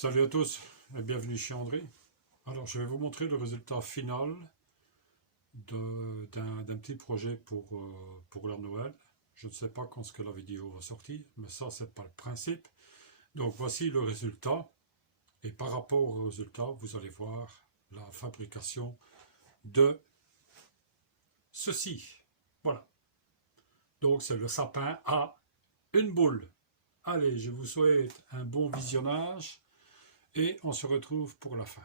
Salut à tous et bienvenue chez André. Alors je vais vous montrer le résultat final d'un petit projet pour la Noël. Je ne sais pas quand ce que la vidéo va sortir, mais ça c'est pas le principe. Donc voici le résultat et par rapport au résultat vous allez voir la fabrication de ceci. Voilà. Donc c'est le sapin à une boule. Allez, je vous souhaite un bon visionnage. Et on se retrouve pour la fin.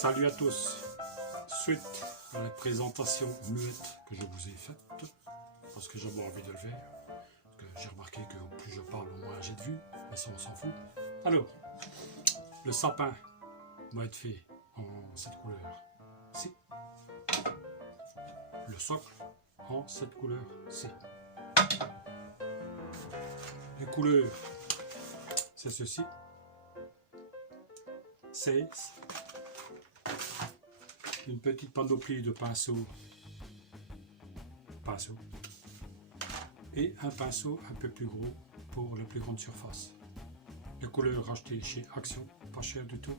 Salut à tous. Suite à la présentation muette que je vous ai faite, parce que j'avais envie de le faire, parce que j'ai remarqué que plus je parle, au moins j'ai de vues, mais ça on s'en fout. Alors, le sapin va être fait en cette couleur-ci. Le socle en cette couleur-ci. Les couleurs, c'est ceci. C'est une petite panoplie de pinceaux et un pinceau un peu plus gros pour la plus grande surface. Les couleurs achetées chez Action, pas cher du tout,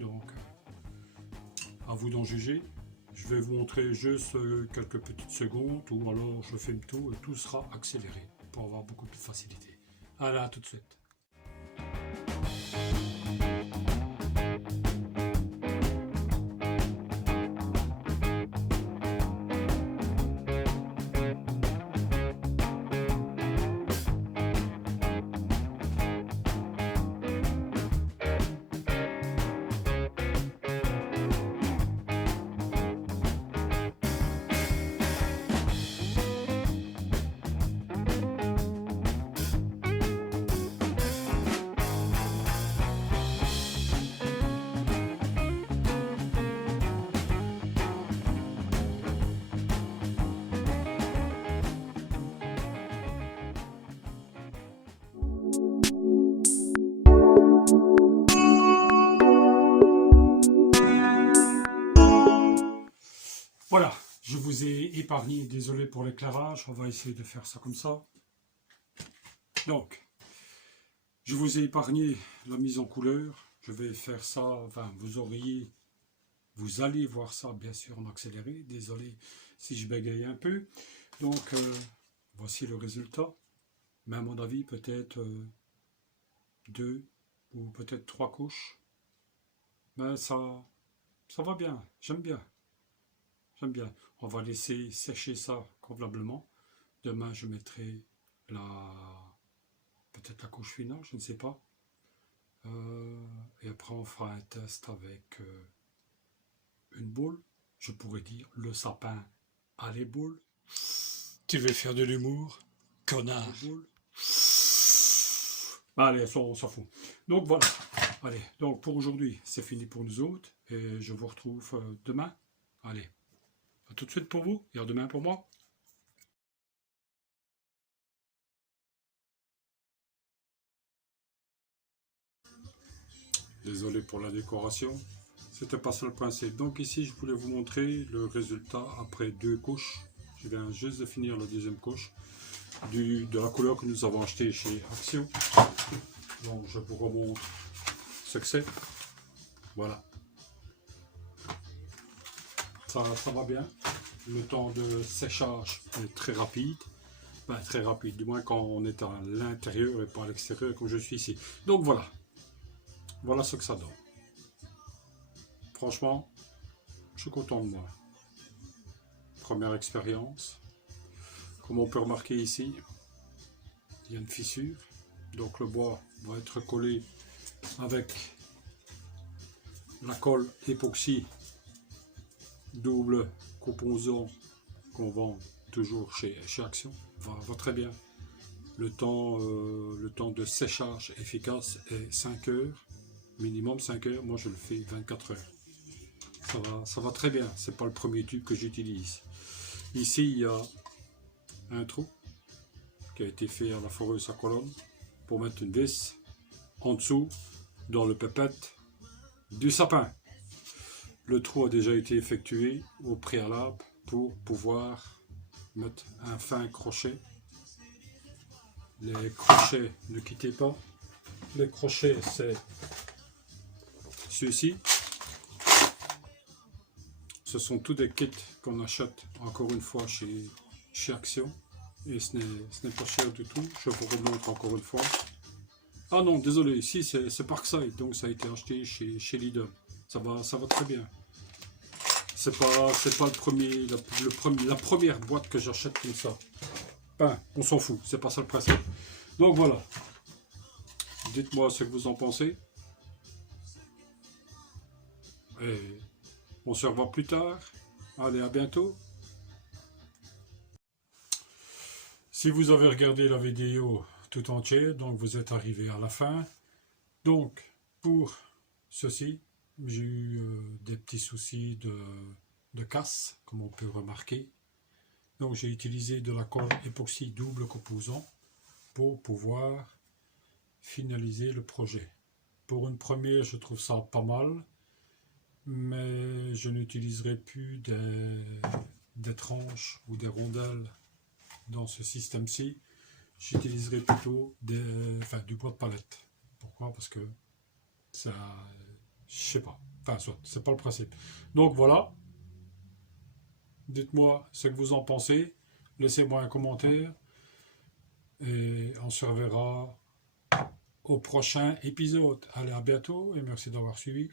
donc à vous d'en juger. Je vais vous montrer juste quelques petites secondes ou alors je filme tout et tout sera accéléré pour avoir beaucoup plus de facilité. Allez, à tout de suite. Voilà, je vous ai épargné, désolé pour l'éclairage, on va essayer de faire ça comme ça. Donc, je vous ai épargné la mise en couleur, je vais faire ça, enfin vous allez voir ça bien sûr en accéléré, désolé si je bégaye un peu. Donc, voici le résultat, mais à mon avis peut-être 2 ou peut-être 3 couches, mais ça va bien, j'aime bien. J'aime bien. On va laisser sécher ça convenablement. Demain, je mettrai peut-être la couche finale, je ne sais pas. Et après, on fera un test avec une boule. Je pourrais dire le sapin à les boules. Tu veux faire de l'humour, connard. Allez, on s'en fout. Donc voilà. Allez, donc pour aujourd'hui, c'est fini pour nous autres. Et je vous retrouve demain. Allez. A tout de suite pour vous et à demain pour moi. Désolé pour la décoration, c'était pas ça le principe. Donc ici je voulais vous montrer le résultat après 2 couches. Je viens juste de finir la deuxième couche de la couleur que nous avons acheté chez Action. Donc je vous remontre ce que c'est. Voilà. Ça va bien. Le temps de séchage est très rapide. Enfin, très rapide, du moins quand on est à l'intérieur et pas à l'extérieur comme je suis ici. Donc voilà. Voilà ce que ça donne. Franchement, je suis content de moi. Première expérience. Comme on peut remarquer ici, il y a une fissure. Donc le bois va être collé avec la colle époxy double composant qu'on vend toujours chez Action. Va très bien. Le temps de séchage efficace est 5 heures. Minimum 5 heures. Moi je le fais 24 heures. Ça va très bien. C'est pas le premier tube que j'utilise. Ici il y a un trou qui a été fait à la foreuse à colonne pour mettre une vis en dessous dans le pépette du sapin. Le trou a déjà été effectué au préalable pour pouvoir mettre un fin crochet. Les crochets, ne quittez pas. Les crochets, c'est ceux-ci. Ce sont tous des kits qu'on achète encore une fois chez Action. Et ce n'est pas cher du tout. Je vous remontre encore une fois. Ah non, désolé, ici c'est Parkside, donc ça a été acheté chez Lidl. Ça va très bien. C'est pas la première boîte que j'achète comme ça. Ben, on s'en fout, c'est pas ça le principe. Donc voilà. Dites-moi ce que vous en pensez. Et On se revoit plus tard. Allez, à bientôt. Si vous avez regardé la vidéo tout entière, donc vous êtes arrivé à la fin. Donc, pour ceci, j'ai eu des petits soucis de casse, comme on peut remarquer. Donc, j'ai utilisé de la colle époxy double composant pour pouvoir finaliser le projet. Pour une première, je trouve ça pas mal, mais je n'utiliserai plus des tranches ou des rondelles dans ce système-ci. J'utiliserai plutôt du bois de palette. Pourquoi? Parce que ça, je sais pas. Enfin, soit, c'est pas le principe. Donc voilà. Dites-moi ce que vous en pensez. Laissez-moi un commentaire. Et on se reverra au prochain épisode. Allez, à bientôt et merci d'avoir suivi.